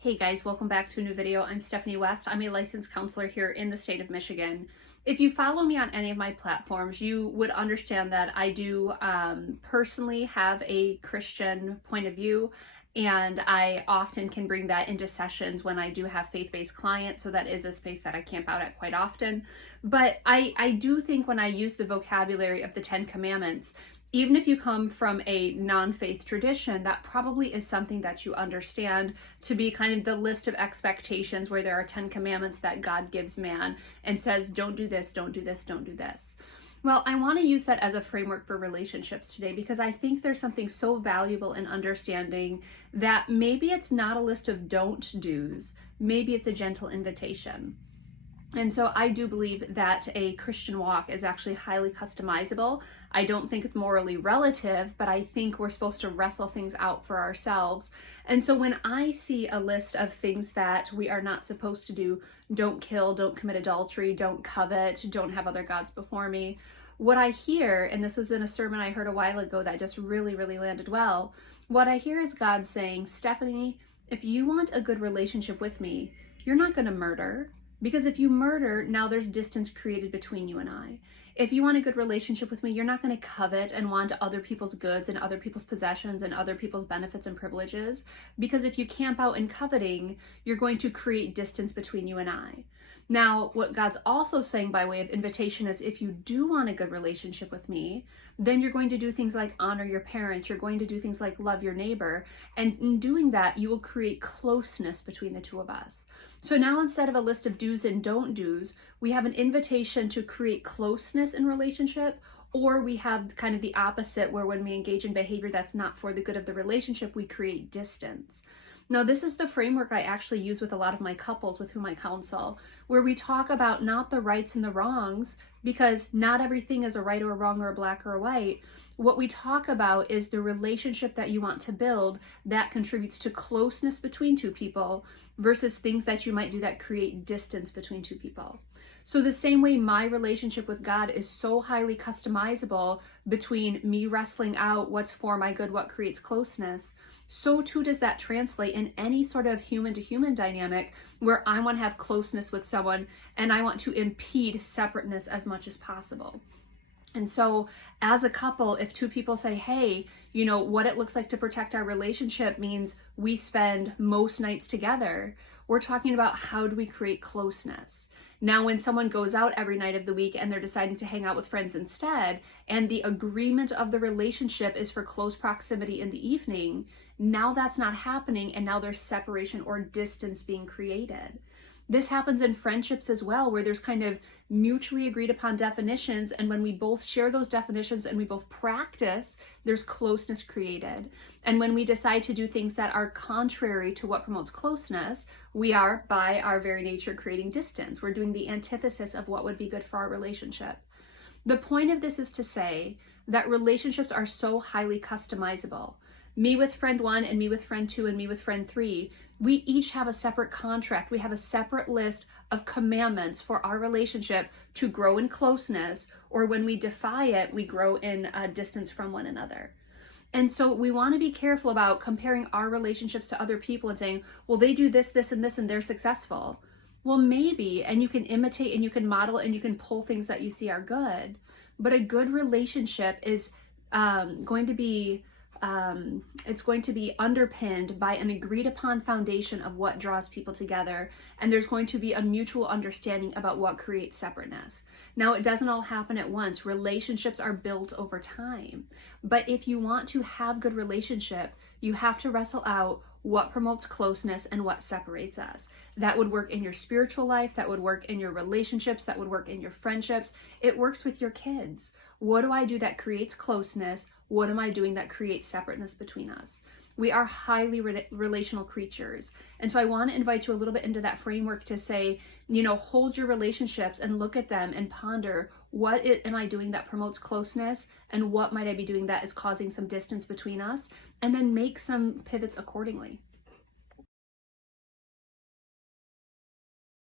Hey guys, welcome back to a new video. I'm Stephanie West. I'm a licensed counselor here in the state of Michigan. If you follow me on any of my platforms, you would understand that I do personally have a Christian point of view, and I often can bring that into sessions when I do have faith-based clients, so that is a space that I camp out at quite often. But I do think when I use the vocabulary of the Ten Commandments, even if you come from a non-faith tradition, that probably is something that you understand to be kind of the list of expectations where there are 10 commandments that God gives man and says, don't do this, don't do this, don't do this. Well, I want to use that as a framework for relationships today because I think there's something so valuable in understanding that maybe it's not a list of don't do's, maybe it's a gentle invitation. And so I do believe that a Christian walk is actually highly customizable. I don't think it's morally relative, but I think we're supposed to wrestle things out for ourselves. And so when I see a list of things that we are not supposed to do, don't kill, don't commit adultery, don't covet, don't have other gods before me, what I hear, and this was in a sermon I heard a while ago that just really landed well, what I hear is God saying, Stephanie, if you want a good relationship with me, you're not going to murder. Because if you murder, now there's distance created between you and I. If you want a good relationship with me, you're not going to covet and want other people's goods and other people's possessions and other people's benefits and privileges. Because if you camp out in coveting, you're going to create distance between you and I. Now, what God's also saying by way of invitation is if you do want a good relationship with me, then you're going to do things like honor your parents. You're going to do things like love your neighbor. And in doing that, you will create closeness between the two of us. So now instead of a list of do's and don't do's, we have an invitation to create closeness in relationship, or we have kind of the opposite where when we engage in behavior that's not for the good of the relationship, we create distance. Now, this is the framework I actually use with a lot of my couples with whom I counsel, where we talk about not the rights and the wrongs, because not everything is a right or a wrong or a black or a white. What we talk about is the relationship that you want to build that contributes to closeness between two people versus things that you might do that create distance between two people. So the same way my relationship with God is so highly customizable between me wrestling out what's for my good, what creates closeness, so too does that translate in any sort of human to human dynamic where I want to have closeness with someone and I want to impede separateness as much as possible. And so as a couple, if two people say, hey, you know, what it looks like to protect our relationship means we spend most nights together, we're talking about how do we create closeness. Now, when someone goes out every night of the week and they're deciding to hang out with friends instead, and the agreement of the relationship is for close proximity in the evening, now that's not happening, and now there's separation or distance being created. This happens in friendships as well, where there's kind of mutually agreed upon definitions, and when we both share those definitions and we both practice, there's closeness created. And when we decide to do things that are contrary to what promotes closeness, we are, by our very nature, creating distance. We're doing the antithesis of what would be good for our relationship. The point of this is to say that relationships are so highly customizable. Me with friend one and me with friend two and me with friend three, we each have a separate contract. We have a separate list of commandments for our relationship to grow in closeness, or when we defy it, we grow in distance from one another. And so we want to be careful about comparing our relationships to other people and saying, well, they do this, this, and this, and they're successful. Well, maybe, and you can imitate and you can model and you can pull things that you see are good, but a good relationship is going to be underpinned by an agreed upon foundation of what draws people together, and there's going to be a mutual understanding about what creates separateness. Now, it doesn't all happen at once. Relationships are built over time, but if you want to have good relationship, you have to wrestle out what promotes closeness and what separates us. That would work in your spiritual life, that would work in your relationships, that would work in your friendships. It works with your kids. What do I do that creates closeness? What am I doing that creates separateness between us? We are highly relational creatures. And so I want to invite you a little bit into that framework to say, you know, hold your relationships and look at them and ponder, what am I doing that promotes closeness? And what might I be doing that is causing some distance between us? And then make some pivots accordingly.